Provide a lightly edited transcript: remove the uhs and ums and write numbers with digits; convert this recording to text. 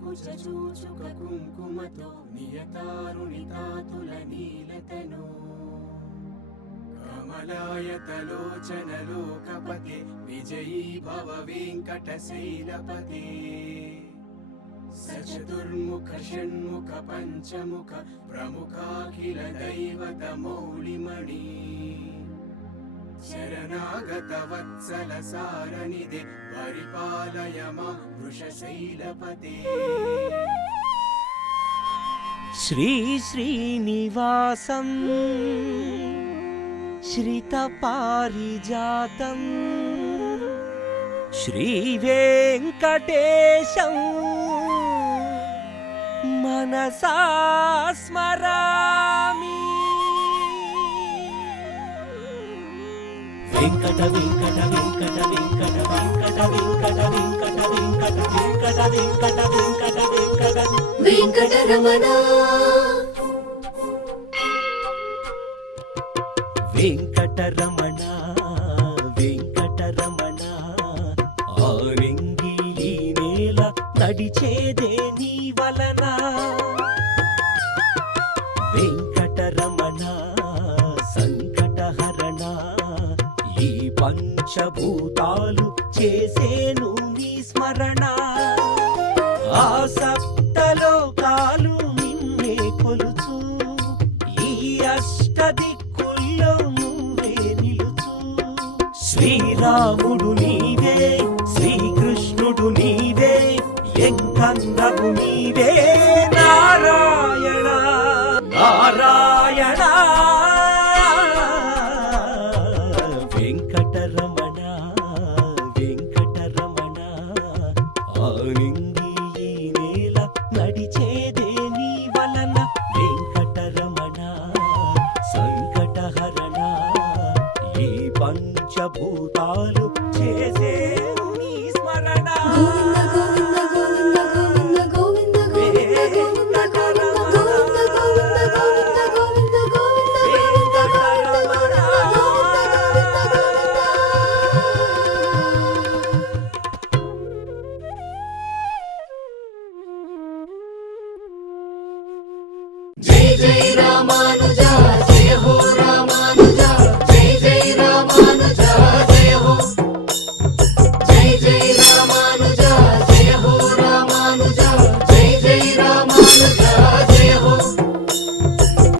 కుచూచుక కుంకుమతో నియతారుణితాతుల నీలతను కమలాయతలోచనలోకపతే విజయీ భవ వెంకటశైలపతే సచతుర్ముఖ షణ్ముఖ పంచముఖ ప్రముఖాఖిల దైవత మౌళిమణి శరణాగత వత్సల సారనిదే పరిపాలయ మా వృషశైలపతే శ్రీ శ్రీనివాసం శ్రిత పారిజాతం శ్రీ వెంకటేశం మనసా స్మరామి. వెంకట వెంకట వెంకట వెంకట వెంకట వెంకట వెంకట వెంకట వెంకట వెంకట వెంకట వెంకట వెంకటరమణ వెంకటరమణ వెంకటరమణ ఆరింగి ఈ నేల నడిచేదే నీ వలన వెంకటరమణ సంకటహరణ ఈ పంచభూతాలు చేసేను నీ స్మరణ ఆ సప్తలోకాలు నిన్నే కొలుచు ఈ అష్టదిక్కుల్లో నువ్వే నిలుచు శ్రీరాముడు నీవే శ్రీకృష్ణుడు నీవే ఎంకన్నగు నీవే నారాయణ నారాయణ వెంకటరమణ వెంకటరమణ ఆనింగి ఈ నేల నడిచేదే నీ వలన వెంకటరమణ సంకటహరణ ఈ పంచభూతాలు చేసే నీ స్మరణ.